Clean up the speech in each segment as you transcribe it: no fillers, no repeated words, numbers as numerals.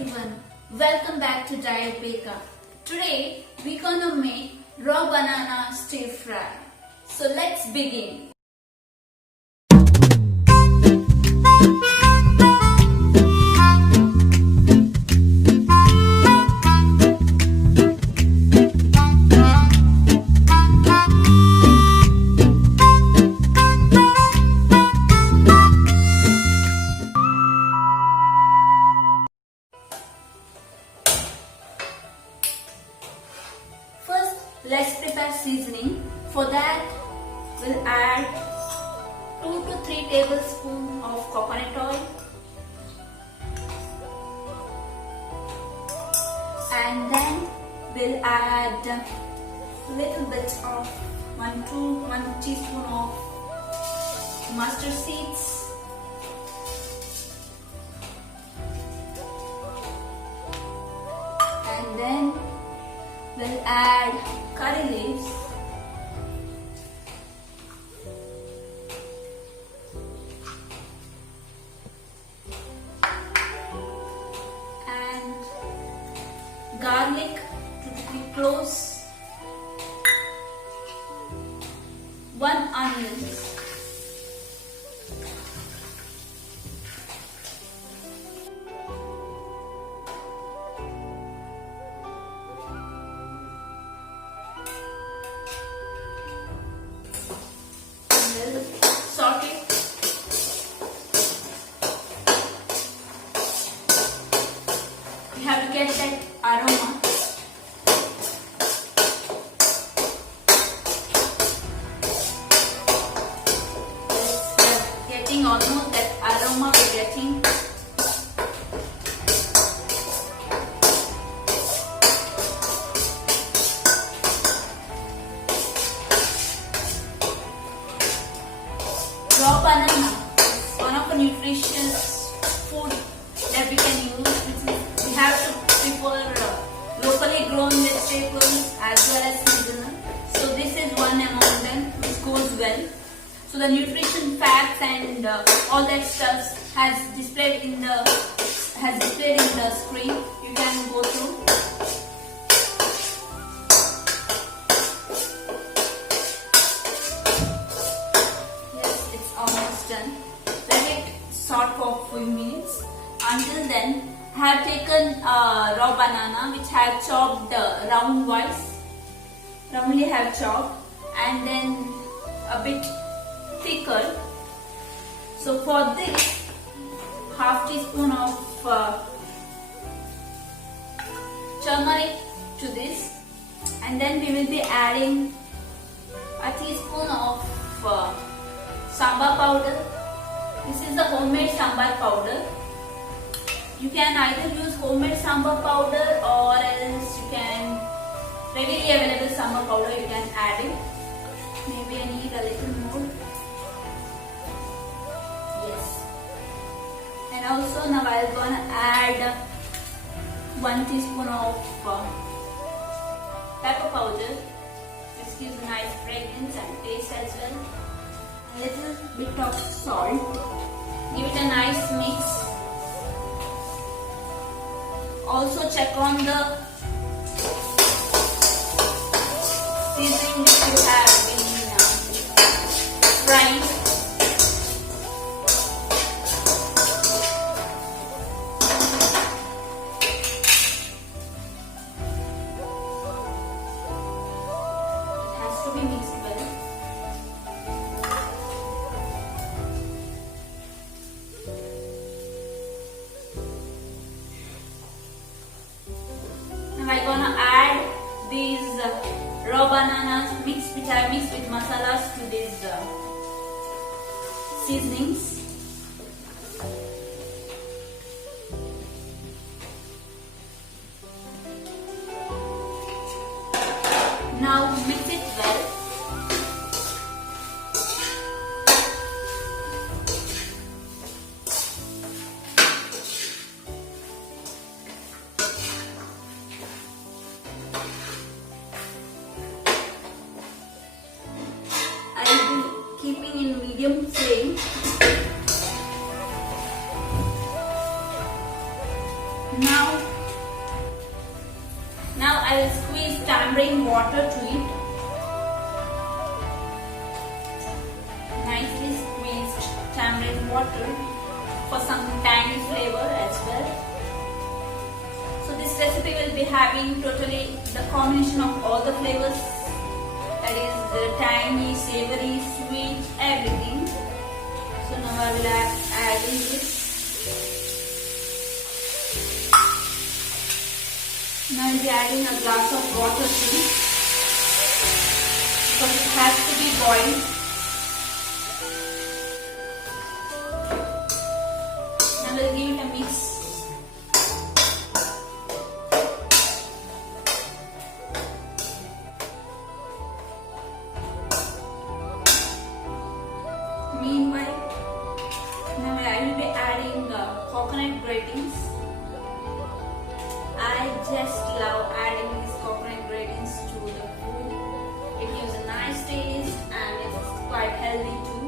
everyone, welcome back to Dietbeka. Today we're gonna make raw banana stir fry. So let's begin. Let's prepare seasoning. For that, we'll add 2 to 3 tablespoons of coconut oil and then we'll add a little bit of 1 teaspoon of mustard seeds, and then we'll add curry leaves, and garlic cloves, 1 onion, saute. You have to get that aroma. We're getting almost that aroma we're getting. Raw banana is one of the nutritious food that we can use. We have to prefer locally grown vegetables as well as seasonal. So this is one among them which goes well. So the nutrition facts and all that stuff has displayed in the screen. You can go through. Almost done. Let it sort for a few minutes. Until then, I have taken raw banana which I have chopped roundly have chopped, and then a bit thicker. So for this, half teaspoon of turmeric to this, and then we will be adding a teaspoon of Sambar powder. This is the homemade Sambar powder. You can either use homemade Sambar powder or else you can readily available Sambar powder, you can add it. Maybe I need a little more. Yes. And also now I'm gonna add 1 teaspoon of pepper powder. This gives a nice fragrance and taste as well. A little bit of salt. Give it a nice mix. Also check on the seasoning which you have been frying. It has to be mixed well. I'm gonna add these raw bananas which I mixed with masalas to these seasonings. Now mix it well. Keeping in medium flame Now I will squeeze tamarind water to it. Nicely squeezed tamarind water for some tangy flavor as well. So this recipe will be having totally the combination of all the flavors. That is the tangy, savory, sweet, everything. So now I will add in this. Now I will be adding a glass of water to it because it has to be boiled. Now I will give it a mix. Meanwhile, now I will be adding coconut gratings. I just love adding these coconut gratings to the food. It gives a nice taste and it's quite healthy too.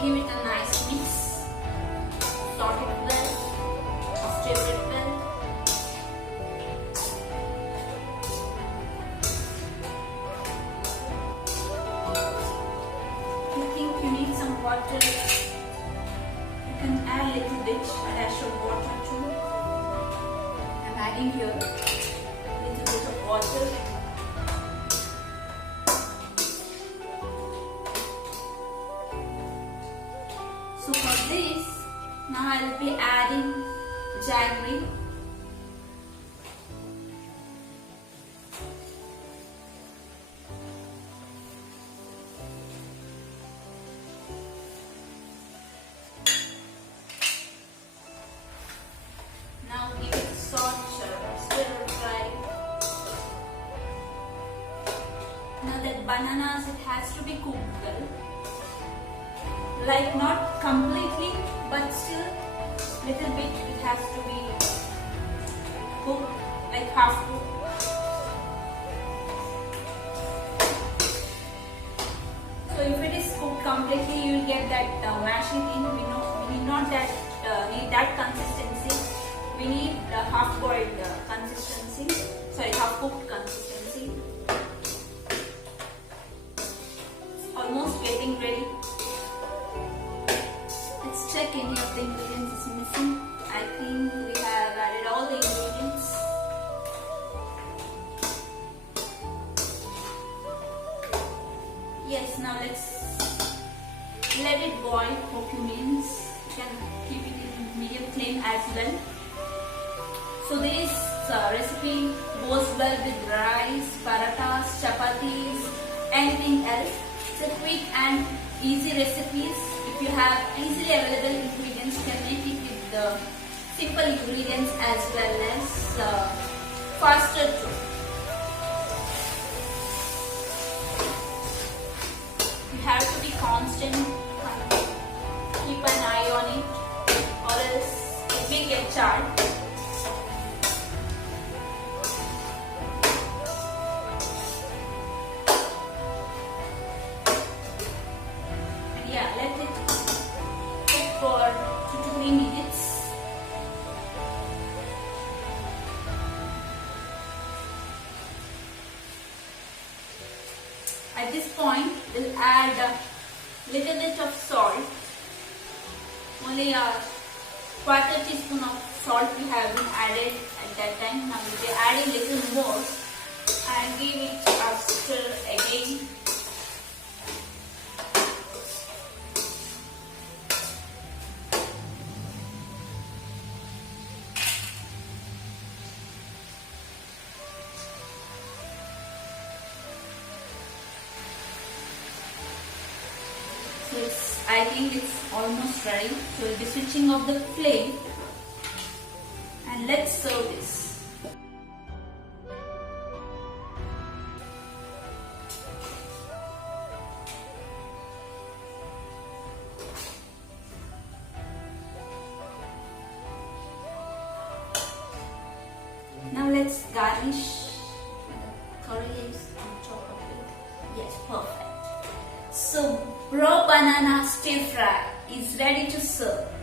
Give it a nice mix. Saute it well. Stir it well. You need some water, you can add a little bit, a dash of water too. I'm adding here a little bit of water. So for this, now I'll be adding jaggery. Now give it salt, stir fry. Now that bananas, it has to be cooked well. Like not completely, but still little bit it has to be cooked, like half cooked. So if it is cooked completely, you will get that mashy thing. We need not that need that consistency. We need the half-boiled consistency. Sorry, half-cooked consistency. It's almost getting ready. Let's check any of the ingredients is missing. I think we have added all the ingredients. Yes, now let's let it boil for a few minutes. You can keep it in medium flame as well. So this recipe goes well with rice, parathas, chapatis, anything else. It's a quick and easy recipes. If you have easily available ingredients, you can make it with the simple ingredients as well as faster too. You have to be constant, keep an eye on it, or else it may get charred. Let it cook for 2 to 3 minutes. At this point, we'll add a little bit of salt. Only a quarter teaspoon of salt we have been added at that time. Now we'll be adding a little more and give it a stir again. So I think it's almost ready. So we'll be switching off the flame and let's serve this. Now let's garnish with the curry leaves on top of it. Yes, perfect. So raw banana stir fry is ready to serve.